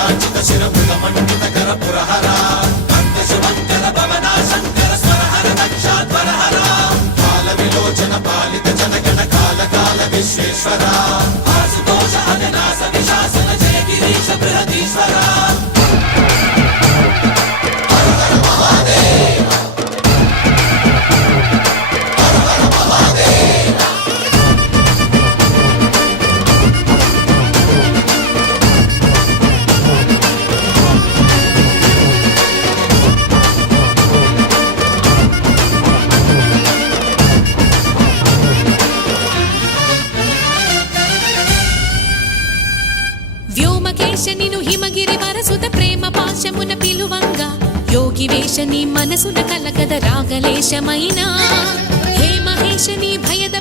కాంచిత శిరముల మండిత కర పురహర కంద శుభంకర భవనా శంకర స్వరహర దక్షాధ్వరహర కాల విలోచన పాలిత జనగణ కాల కాల విశ్వేశ్వర ఆశుతోష అవినాశ విశాసన జయ గిరీశ బృహదీశ్వర వ్యోమకేశనిను హిమగిరి వరసుత ప్రేమ పాశమున పిలువంగా యోగి వేషని మనసున కలకద రాగలేశమైనా హే మహేశని భయద